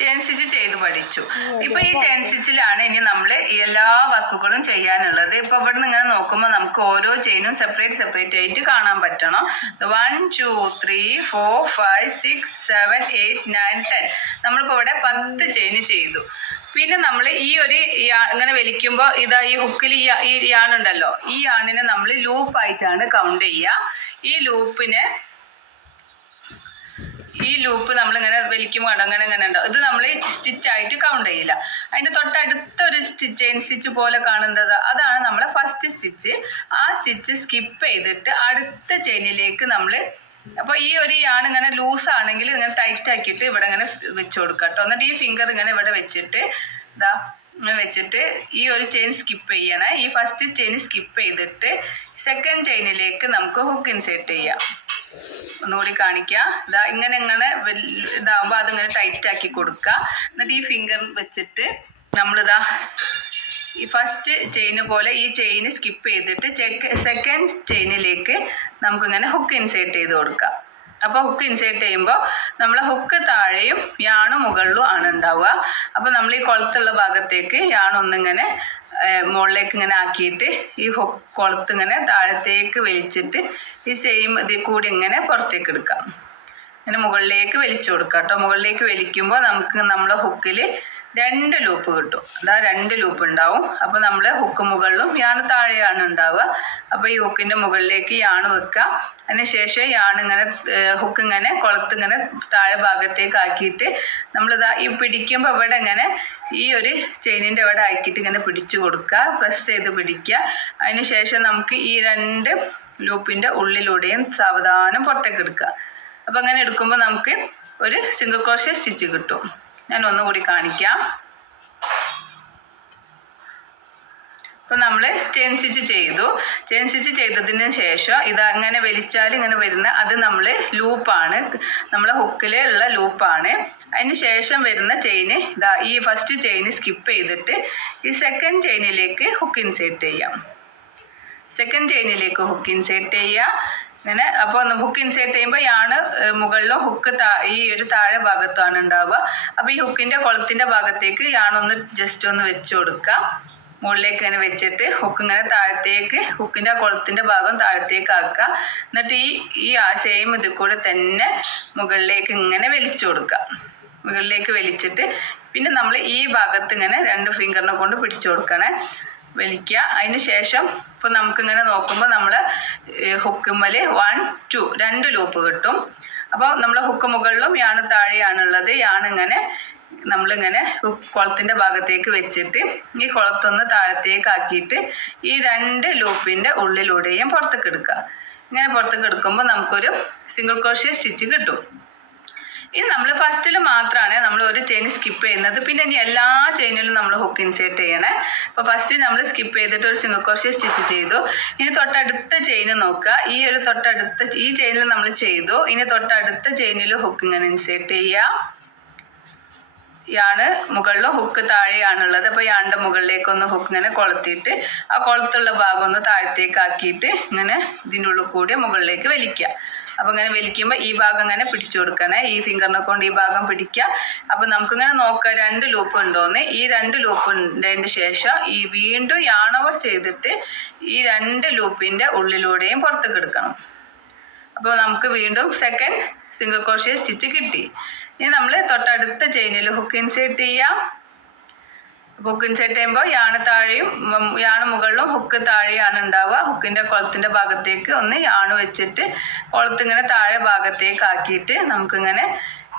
Chain stitch ചെയ്ത് പഠിച്ചു. ഇപ്പൊ ഈ ചെയിൻ സ്റ്റിച്ചിലാണ് ഇനി നമ്മൾ എല്ലാ വർക്കുകളും ചെയ്യാനുള്ളത്. ഇപ്പൊ ഇവിടെ നിന്ന് ഇങ്ങനെ നോക്കുമ്പോൾ നമുക്ക് ഓരോ ചെയിനും സെപ്പറേറ്റ് ആയിട്ട് കാണാൻ പറ്റണം. 1 2 3 4 5 6 7 8 9 10 നമ്മളിപ്പോ ഇവിടെ 10 ചെയിൻ ചെയ്തു. പിന്നെ നമ്മൾ ഈ ഒരു ഇങ്ങനെ വലിക്കുമ്പോൾ ഇതാ ഈ ഹുക്കിൽ ഈ യാണുണ്ടല്ലോ, ഈ യാണിനെ നമ്മൾ ലൂപ്പായിട്ടാണ് കൗണ്ട് ചെയ്യുക. ഈ ലൂപ്പ് നമ്മളിങ്ങനെ വലിക്കുമ്പോൾ അങ്ങനെ ഉണ്ടാവും. ഇത് നമ്മൾ സ്റ്റിച്ചായിട്ട് കൗണ്ട് ചെയ്യില്ല. അതിൻ്റെ തൊട്ടടുത്ത ഒരു ചെയിൻ സ്റ്റിച്ച് പോലെ കാണുന്നത് അതാണ് നമ്മളെ ഫസ്റ്റ് സ്റ്റിച്ച്. ആ സ്റ്റിച്ച് സ്കിപ്പ് ചെയ്തിട്ട് അടുത്ത ചെയിനിലേക്ക് നമ്മൾ, അപ്പോൾ ഈ ഒരു യാണ് ഇങ്ങനെ ലൂസ് ആണെങ്കിൽ ഇങ്ങനെ ടൈറ്റ് ആക്കിയിട്ട് ഇവിടെ ഇങ്ങനെ വെച്ച് കൊടുക്കുക കേട്ടോ. എന്നിട്ട് ഈ ഫിംഗർ ഇങ്ങനെ ഇവിടെ വെച്ചിട്ട് വെച്ചിട്ട് ഈ ഒരു ചെയിൻ സ്കിപ്പ് ചെയ്യണേ. ഈ ഫസ്റ്റ് ചെയിൻ സ്കിപ്പ് ചെയ്തിട്ട് സെക്കൻഡ് ചെയിനിലേക്ക് നമുക്ക് ഹുക്ക് ഇൻസേർട്ട് ചെയ്യാം. ഒന്നുകൂടി കാണിക്കുക. ഇങ്ങനെ ഇതാകുമ്പോൾ അതിങ്ങനെ ടൈറ്റ് ആക്കി കൊടുക്കുക. എന്നിട്ട് ഈ ഫിംഗർ വെച്ചിട്ട് നമ്മളിതാ ഈ ഫസ്റ്റ് ചെയിന് പോലെ ഈ ചെയിൻ സ്കിപ്പ് ചെയ്തിട്ട് സെക്കൻഡ് ചെയിനിലേക്ക് നമുക്കിങ്ങനെ ഹുക്ക് ഇൻസേർട്ട് ചെയ്ത് കൊടുക്കാം. അപ്പോൾ ഹുക്ക് ഇൻസേർട്ട് ചെയ്യുമ്പോൾ നമ്മളെ ഹുക്ക് താഴെയും യാണ് മുകളിലും ആണ് ഉണ്ടാവുക. അപ്പോൾ നമ്മൾ ഈ കൊളുത്തുള്ള ഭാഗത്തേക്ക് യാണൊന്നിങ്ങനെ മുകളിലേക്ക് ഇങ്ങനെ ആക്കിയിട്ട് ഈ കൊളുത്ത് ഇങ്ങനെ താഴത്തേക്ക് വലിച്ചിട്ട് ഈ സെയിം ഇതിൽ കൂടി ഇങ്ങനെ പുറത്തേക്ക് എടുക്കാം. ഇങ്ങനെ മുകളിലേക്ക് വലിച്ചു കൊടുക്കാം കേട്ടോ. മുകളിലേക്ക് വലിക്കുമ്പോൾ നമുക്ക് നമ്മളെ ഹുക്കിൽ 2 ലൂപ്പ് കിട്ടും. 2 ലൂപ്പ് ഉണ്ടാവും. അപ്പോൾ നമ്മൾ ഹുക്ക് മുകളിലും യാണ് താഴെയാണ് ഉണ്ടാവുക. അപ്പോൾ ഈ ഹുക്കിൻ്റെ മുകളിലേക്ക് യാണ് വെക്കുക. അതിന് ശേഷം യാണിങ്ങനെ ഹുക്ക് ഇങ്ങനെ കൊളുത്തിങ്ങനെ താഴെ ഭാഗത്തേക്ക് ആക്കിയിട്ട് നമ്മളിതാ ഈ പിടിക്കുമ്പോൾ ഇവിടെ ഇങ്ങനെ ഈ ഒരു ചെയിനിൻ്റെ ഇവിടെ ആക്കിയിട്ട് ഇങ്ങനെ പിടിച്ചു കൊടുക്കുക, പ്രസ് ചെയ്ത് പിടിക്കുക. അതിന് ശേഷം നമുക്ക് ഈ 2 ലൂപ്പിൻ്റെ ഉള്ളിലൂടെയും സാവധാനം പുറത്തേക്ക് എടുക്കുക. അപ്പോൾ അങ്ങനെ എടുക്കുമ്പോൾ നമുക്ക് ഒരു സിംഗിൾ ക്രോഷ്യ സ്റ്റിച്ച് കിട്ടും. ഞാൻ ഒന്നുകൂടി കാണിക്കാം. അപ്പോൾ നമ്മൾ ചെയിൻ സ്റ്റിച്ച് ചെയ്തു. ചെയിൻ സ്റ്റിച്ച് ചെയ്തതിന് ശേഷം ഇതങ്ങനെ വലിച്ചാൽ ഇങ്ങനെ വരുന്ന അത് നമ്മൾ ലൂപ്പാണ്, നമ്മളെ ഹുക്കിലുള്ള ലൂപ്പാണ്. അതിന് ശേഷം വരുന്ന ചെയിന് ഈ ഫസ്റ്റ് ചെയിന് സ്കിപ്പ് ചെയ്തിട്ട് ഈ സെക്കൻഡ് ചെയിനിലേക്ക് ഹുക്ക് ഇൻസേർട്ട് ചെയ്യാം. സെക്കൻഡ് ചെയിനിലേക്ക് ഹുക്ക് ഇൻസേർട്ട് ചെയ്യുക. ഇങ്ങനെ അപ്പോൾ ഹുക്ക് ഇൻസേർട്ട് ചെയ്യുമ്പോൾ യാണ് മുകളിലും ഹുക്ക് ഈ ഒരു താഴെ ഭാഗത്തുമാണ് ഉണ്ടാവുക. അപ്പോൾ ഈ ഹുക്കിൻ്റെ കൊളുത്തിൻ്റെ ഭാഗത്തേക്ക് യാണൊന്ന് ജസ്റ്റ് ഒന്ന് വെച്ച് കൊടുക്കുക. മുകളിലേക്ക് ഇങ്ങനെ വെച്ചിട്ട് ഹുക്ക് ഇങ്ങനെ താഴത്തേക്ക്, ഹുക്കിൻ്റെ കൊളുത്തിൻ്റെ ഭാഗം താഴത്തേക്ക് ആക്കുക. എന്നിട്ട് ഈ സെയിം ഇതിൽ കൂടെ തന്നെ മുകളിലേക്ക് ഇങ്ങനെ വലിച്ചു കൊടുക്കുക. മുകളിലേക്ക് വലിച്ചിട്ട് പിന്നെ നമ്മൾ ഈ ഭാഗത്ത് ഇങ്ങനെ 2 ഫിംഗറിനെ കൊണ്ട് പിടിച്ചു കൊടുക്കണേ, വലിക്കുക. അതിന് ശേഷം ഇപ്പോൾ നമുക്കിങ്ങനെ നോക്കുമ്പോൾ നമ്മൾ ഹുക്കുമ്മൽ 1 2 2 ലൂപ്പ് കിട്ടും. അപ്പോൾ നമ്മൾ ഹുക്ക് മുകളിലും യാണ് താഴെയാണുള്ളത്. യാണിങ്ങനെ നമ്മളിങ്ങനെ കുളത്തിൻ്റെ ഭാഗത്തേക്ക് വെച്ചിട്ട് ഈ കുളത്തൊന്ന് താഴത്തേക്ക് ആക്കിയിട്ട് ഈ 2 ലൂപ്പിൻ്റെ ഉള്ളിലൂടെയും പുറത്തേക്ക് എടുക്കുക. ഇങ്ങനെ പുറത്തേക്ക് എടുക്കുമ്പോൾ നമുക്കൊരു സിംഗിൾ ക്രോഷ്യ സ്റ്റിച്ച് കിട്ടും. ഇനി നമ്മൾ ഫസ്റ്റിൽ മാത്രമാണ് നമ്മൾ ഒരു ചെയിൻ സ്കിപ്പ് ചെയ്യുന്നത്. പിന്നെ ഇനി എല്ലാ ചെയിനിലും നമ്മൾ ഹുക്ക് ഇൻസേർട്ട് ചെയ്യണേ. അപ്പോൾ ഫസ്റ്റ് നമ്മൾ സ്കിപ്പ് ചെയ്തിട്ട് ഒരു സിംഗിൾ ക്രോഷ്യ സ്റ്റിച്ച് ചെയ്തു. ഇനി തൊട്ടടുത്ത ചെയിൻ നോക്കുക. ഈ ചെയിനിൽ നമ്മൾ ചെയ്തു. ഇനി തൊട്ടടുത്ത ചെയിനിൽ ഹുക്ക് ഇങ്ങനെ ഇൻസേർട്ട് ചെയ്യുക. യാണ് മുകളിലും ഹുക്ക് താഴെയാണുള്ളത്. അപ്പോൾ യാണിൻ്റെ മുകളിലേക്കൊന്ന് ഹുക്ക് ഇങ്ങനെ കൊളുത്തിയിട്ട് ആ കൊളുത്തുള്ള ഭാഗം ഒന്ന് താഴത്തേക്ക് ആക്കിയിട്ട് ഇങ്ങനെ ഇതിൻ്റെ ഉള്ളിൽ കൂടി മുകളിലേക്ക് വലിക്കുക. അപ്പോൾ ഇങ്ങനെ വലിക്കുമ്പോൾ ഈ ഭാഗം ഇങ്ങനെ പിടിച്ചു കൊടുക്കണേ. ഈ ഫിംഗറിനെ കൊണ്ട് ഈ ഭാഗം പിടിക്കുക. അപ്പോൾ നമുക്കിങ്ങനെ നോക്കുക 2 ലൂപ്പ് ഉണ്ടോയെന്ന്. ഈ 2 ലൂപ്പ് ഉണ്ടതിന് ശേഷം ഈ വീണ്ടും യാൺ ഓവർ ചെയ്തിട്ട് ഈ 2 ലൂപ്പിൻ്റെ ഉള്ളിലൂടെയും പുറത്തേക്ക് എടുക്കണം. അപ്പോൾ നമുക്ക് വീണ്ടും സെക്കൻഡ് സിംഗിൾ ക്രോഷ്യ സ്റ്റിച്ച് കിട്ടി. ഇനി നമ്മൾ തൊട്ടടുത്ത ചെയിനിൽ ഹുക്ക് ഇൻസേർട്ട് ചെയ്യാം. ഹുക്ക് ഇൻസേർട്ട് ചെയ്യുമ്പോൾ യാണ് മുകളിലും ഹുക്ക് താഴെയാണ് ഉണ്ടാവുക. ഹുക്കിൻ്റെ കുളത്തിൻ്റെ ഭാഗത്തേക്ക് ഒന്ന് യാണ് വെച്ചിട്ട് കുളത്തിങ്ങനെ താഴെ ഭാഗത്തേക്ക് ആക്കിയിട്ട് നമുക്കിങ്ങനെ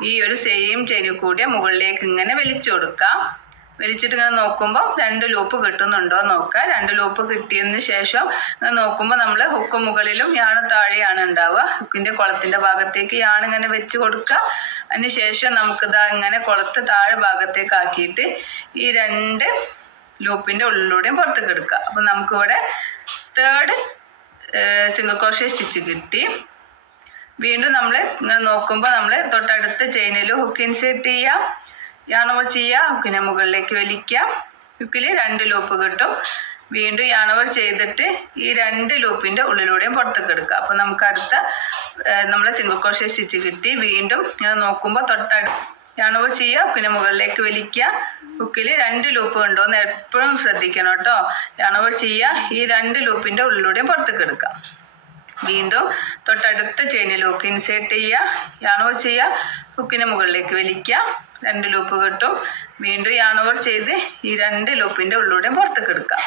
ഈ ഒരു സെയിം ചെയിനിൽ കൂടി മുകളിലേക്ക് ഇങ്ങനെ വലിച്ചു കൊടുക്കാം. വലിച്ചിട്ട് ഇങ്ങനെ നോക്കുമ്പോൾ 2 ലൂപ്പ് കിട്ടുന്നുണ്ടോ നോക്കുക. 2 ലൂപ്പ് കിട്ടിയതിന് ശേഷം ഇങ്ങനെ നോക്കുമ്പോൾ നമ്മൾ ഹുക്ക് മുകളിലും യാണ് താഴെയാണ് ഉണ്ടാവുക. ഹുക്കിൻ്റെ കുളത്തിൻ്റെ ഭാഗത്തേക്ക് യാണ് ഇങ്ങനെ വെച്ച് കൊടുക്കുക. അതിന് ശേഷം നമുക്കിതാ ഇങ്ങനെ കുളത്ത് താഴെ ഭാഗത്തേക്ക് ആക്കിയിട്ട് ഈ 2 ലൂപ്പിൻ്റെ ഉള്ളിലൂടെയും പുറത്തേക്ക് എടുക്കുക. അപ്പം നമുക്കിവിടെ 3rd സിംഗിൾ ക്രോഷ്യ സ്റ്റിച്ച് കിട്ടി. വീണ്ടും നമ്മൾ ഇങ്ങനെ നോക്കുമ്പോൾ നമ്മൾ തൊട്ടടുത്ത ചെയിനിൽ ഹുക്ക് ഇൻസേർട്ട് ചെയ്യുക. യാൺ ഓവർ ചെയ്യുക. ഹുക്കിനെ മുകളിലേക്ക് വലിക്കുക. ഹുക്കിൽ 2 ലൂപ്പ് കിട്ടും. വീണ്ടും യാൺ ഓവർ ചെയ്തിട്ട് ഈ 2 ലൂപ്പിൻ്റെ ഉള്ളിലൂടെയും പുറത്തേക്ക് എടുക്കുക. അപ്പോൾ നമുക്ക് അടുത്ത നമ്മളെ സിംഗിൾ ക്രോഷ്യ സ്റ്റിച്ച് കിട്ടി. വീണ്ടും ഞാൻ നോക്കുമ്പോൾ യാൺ ഓവർ ചെയ്യുക, ഹുക്കിനെ മുകളിലേക്ക് വലിക്കുക. ഹുക്കിൽ 2 ലൂപ്പ് ഉണ്ടോയെന്ന് എപ്പോഴും ശ്രദ്ധിക്കണം കേട്ടോ. യാൺ ഓവർ ചെയ്യുക, ഈ 2 ലൂപ്പിൻ്റെ ഉള്ളിലൂടെ പുറത്തേക്ക് എടുക്കാം. വീണ്ടും തൊട്ടടുത്ത ചെയിനിൽ ഹുക്ക് ഇൻസേർട്ട് ചെയ്യുക, യാൺ ഓവർ ചെയ്യുക, ഹുക്കിനെ മുകളിലേക്ക് വലിക്കുക. 2 ലൂപ്പ് കിട്ടും. വീണ്ടും യാൺ ഓവർ ചെയ്ത് ഈ 2 ലൂപ്പിൻ്റെ ഉള്ളിലൂടെ പുറത്തേക്ക് എടുക്കാം.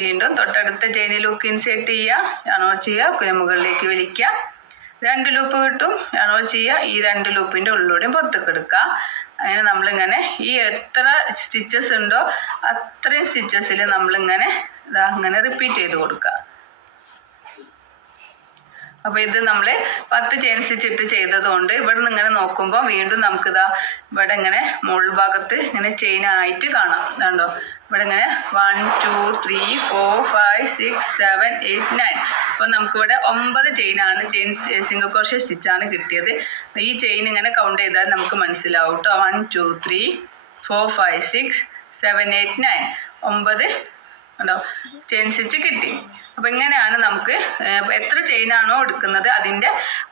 വീണ്ടും തൊട്ടടുത്ത ചെയിനിൽ ഹുക്ക് ഇൻസേർട്ട് ചെയ്യുക, യാൺ ഓവർ ചെയ്യുക, ഹുക്കിനെ മുകളിലേക്ക് വലിക്കുക. 2 ലൂപ്പ് കിട്ടും. യാൺ ഓവർ ചെയ്യുക, ഈ 2 ലൂപ്പിൻ്റെ ഉള്ളിലൂടെ പുറത്തേക്ക് എടുക്കുക. അങ്ങനെ നമ്മളിങ്ങനെ ഈ എത്ര സ്റ്റിച്ചസ് ഉണ്ടോ അത്രയും സ്റ്റിച്ചസിൽ നമ്മളിങ്ങനെ അങ്ങനെ റിപ്പീറ്റ് ചെയ്ത് കൊടുക്കുക. അപ്പോൾ ഇത് നമ്മൾ 10 ചെയിൻ സ്റ്റിച്ച് ഇട്ട് ചെയ്തതുകൊണ്ട് ഇവിടെ നിന്ന് ഇങ്ങനെ നോക്കുമ്പോൾ വീണ്ടും നമുക്കിതാ ഇവിടെ ഇങ്ങനെ മുകൾ ഭാഗത്ത് ഇങ്ങനെ ചെയിൻ ആയിട്ട് കാണാം. ഇതുണ്ടോ, ഇവിടെ ഇങ്ങനെ 1 2 3 4 5 6 7 8 9. അപ്പോൾ നമുക്കിവിടെ 9 ചെയിനാണ്, സിംഗിൾ ക്രോഷ്യ സ്റ്റിച്ചാണ് കിട്ടിയത്. ഈ ചെയിൻ ഇങ്ങനെ കൗണ്ട് ചെയ്താൽ നമുക്ക് മനസ്സിലാവും കേട്ടോ. 1 2 3 4 5 6 7 8 9 9 ഉണ്ടോ ചെയിൻ സ്റ്റിച്ച് കിട്ടി. അപ്പോൾ ഇങ്ങനെയാണ് നമുക്ക് എത്ര ചെയിനാണോ എടുക്കുന്നത് അതിൻ്റെ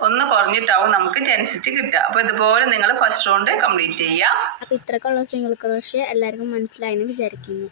1 കുറഞ്ഞിട്ടാവും നമുക്ക് ചെയിൻ സ്റ്റിച്ച് കിട്ടുക. അപ്പോൾ ഇതുപോലെ നിങ്ങൾ ഫസ്റ്റ് റൗണ്ട് കംപ്ലീറ്റ് ചെയ്യുക. അപ്പോൾ ഇത്രക്കുള്ള സിംഗിൾ ക്രോഷ്യ എല്ലാവർക്കും മനസ്സിലായെന്ന് വിചാരിക്കുന്നു.